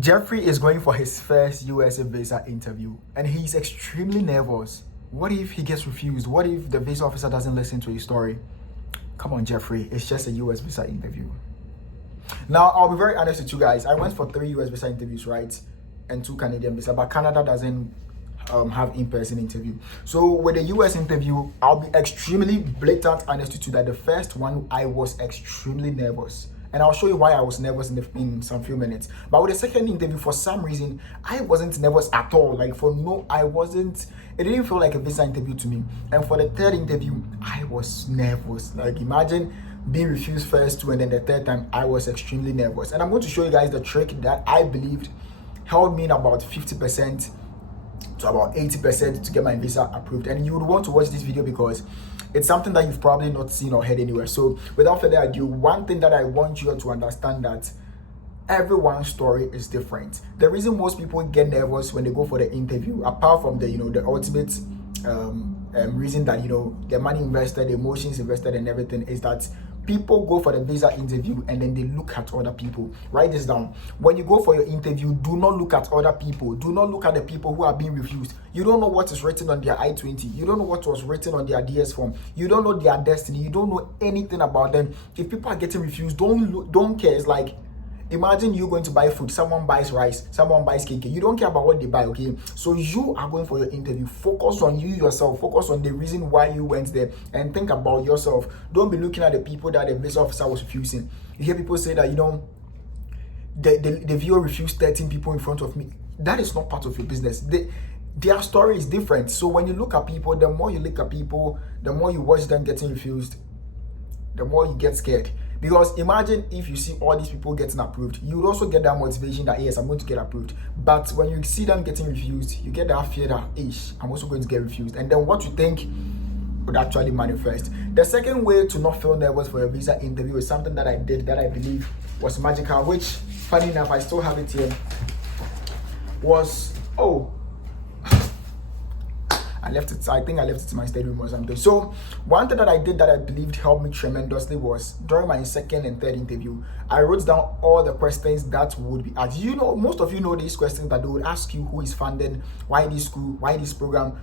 Jeffrey is going for his first USA visa interview and he's extremely nervous. What if he gets refused? What if the visa officer doesn't listen to his story? Come on, Jeffrey, it's just a US visa interview. Now, I'll be very honest with you guys. I went for 3 US visa interviews, right? And 2 Canadian visa, but Canada doesn't have in-person interview. So with the US interview, I'll be extremely blatant honest with you that the first one, I was extremely nervous. And I'll show you why I was nervous in some few minutes. But with the second interview, for some reason, I wasn't nervous at all. Like it didn't feel like a visa interview to me. And for the third interview, I was nervous. Like imagine being refused first 2 and then the third time, I was extremely nervous. And I'm going to show you guys the trick that I believed held me in about 50% to about 80% to get my visa approved. And you would want to watch this video because it's something that you've probably not seen or heard anywhere. So without further ado, one thing that I want you to understand that everyone's story is different. The reason most people get nervous when they go for the interview, apart from the ultimate reason that the money invested, the emotions invested and everything, is that people go for the visa interview and then they look at other people. Write this down. When you go for your interview, do not look at other people. Do not look at the people who are being refused. You don't know what is written on their I-20. You don't know what was written on their DS form. You don't know their destiny. You don't know anything about them. If people are getting refused, don't care. It's like, imagine you going to buy food, someone buys rice, someone buys cake. You don't care about what they buy, okay? So you are going for your interview. Focus on you yourself. Focus on the reason why you went there and think about yourself. Don't be looking at the people that the visa officer was refusing. You hear people say that, the viewer refused 13 people in front of me. That is not part of your business. Their story is different. So when you look at people, the more you look at people, the more you watch them getting refused, the more you get scared. Because imagine if you see all these people getting approved, you would also get that motivation that, yes, I'm going to get approved. But when you see them getting refused, you get that fear that, I'm also going to get refused. And then what you think would actually manifest. The second way to not feel nervous for your visa interview is something that I did that I believe was magical, which, funny enough, I still have it here, was, I think I left it in my study room or something. So one thing that I did that I believed helped me tremendously was during my second and third interview, I wrote down all the questions that would be asked. Most of you know these questions that they would ask you: who is funded, why this school, why this program,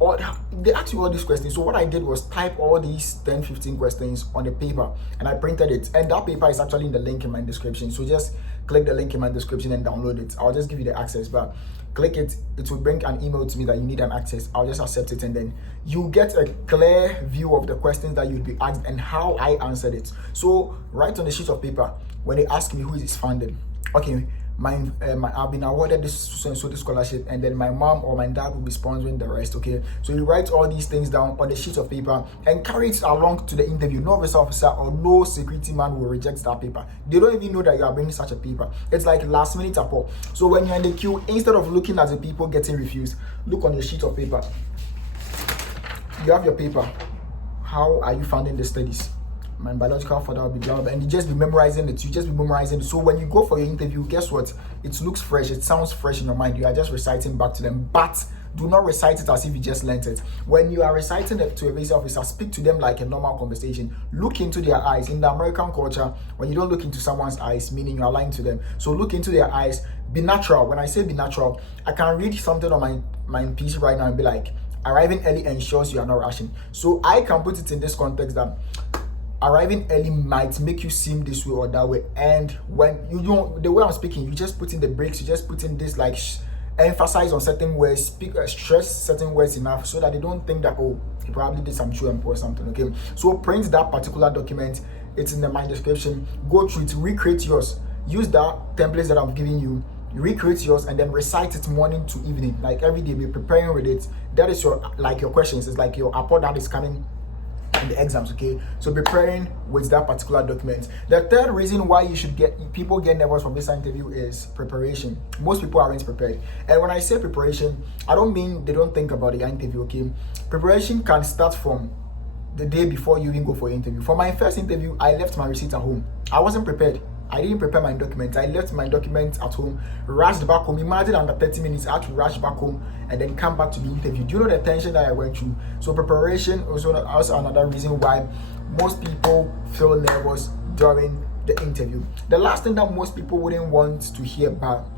or they ask you all these questions. So what I did was type all these 10-15 questions on a paper and I printed it, and that paper is actually in the link in my description. So just click the link in my description and download it. I'll just give you the access, but click it, it will bring an email to me that you need an access. I'll just accept it and then you get a clear view of the questions that you'd be asked and how I answered it. So write on the sheet of paper when they ask me who is funded. Okay, I've been awarded this scholarship, and then my mom or my dad will be sponsoring the rest. Okay, so you write all these things down on the sheet of paper and carry it along to the interview. No visa officer or no security man will reject that paper. They don't even know that you are bringing such a paper. It's like last minute apport. So when you're in the queue, instead of looking at the people getting refused, look on your sheet of paper. You have your paper. How are you funding the studies? My biological father will be blah, blah, and you just be memorizing it. So when you go for your interview, guess what? It looks fresh. It sounds fresh in your mind. You are just reciting back to them, but do not recite it as if you just learned it. When you are reciting it to a visa officer, speak to them like a normal conversation. Look into their eyes. In the American culture, when you don't look into someone's eyes, meaning you are lying to them. So look into their eyes. Be natural. When I say be natural, I can read something on my PC right now and be like, arriving early ensures you are not rushing. So I can put it in this context that arriving early might make you seem this way or that way, and when the way I'm speaking, you just put in the breaks, you just put in this like emphasize on certain words, stress certain words enough so that they don't think that he probably did some show and or something. Okay, so print that particular document. It's in my description. Go through it, recreate yours. Use that templates that I'm giving you. Recreate yours and then recite it morning to evening, like every day. Be preparing with it. That is your questions. It's like your report that is coming in the exams. Okay, so preparing with that particular document. The third reason why people get nervous from this interview is preparation. Most people aren't prepared, and when I say preparation, I don't mean they don't think about the interview. Okay, preparation can start from the day before you even go for your interview. For my first interview, I left my receipt at home. I wasn't prepared. I didn't prepare my documents. I left my documents at home, rushed back home. Imagine under 30 minutes, I had to rush back home and then come back to the interview. Do you know the tension that I went through? So preparation also another reason why most people feel nervous during the interview. The last thing that most people wouldn't want to hear about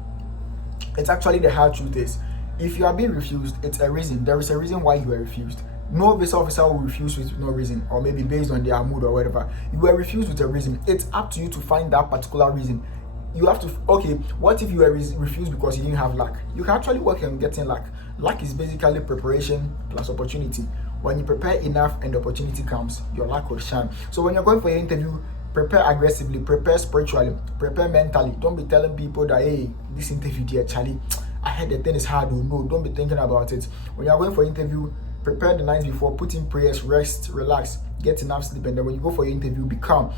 It's actually the hard truth is, if you are being refused, it's a reason. There is a reason why you were refused. No visa officer will refuse with no reason, or maybe based on their mood or whatever. You were refused with a reason. It's up to you to find that particular reason. You have to, okay, what if you were refused because you didn't have luck? You can actually work on getting luck. Luck is basically preparation plus opportunity. When you prepare enough and the opportunity comes, your luck will shine. So when you're going for your interview, prepare aggressively, prepare spiritually, prepare mentally. Don't be telling people that, hey, this interview dear Charlie, I heard the thing is hard. No, don't be thinking about it. When you're going for interview, prepare the night before, put in prayers, rest, relax, get enough sleep, and then when you go for your interview, be calm.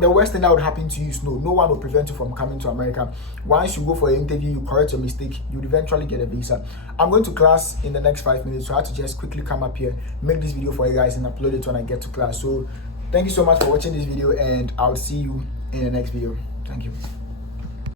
The worst thing that would happen to you is no one will prevent you from coming to America. Once you go for your interview, you correct your mistake, you'll eventually get a visa. I'm going to class in the next 5 minutes, so I have to just quickly come up here, make this video for you guys, and upload it when I get to class. So thank you so much for watching this video, and I'll see you in the next video. Thank you.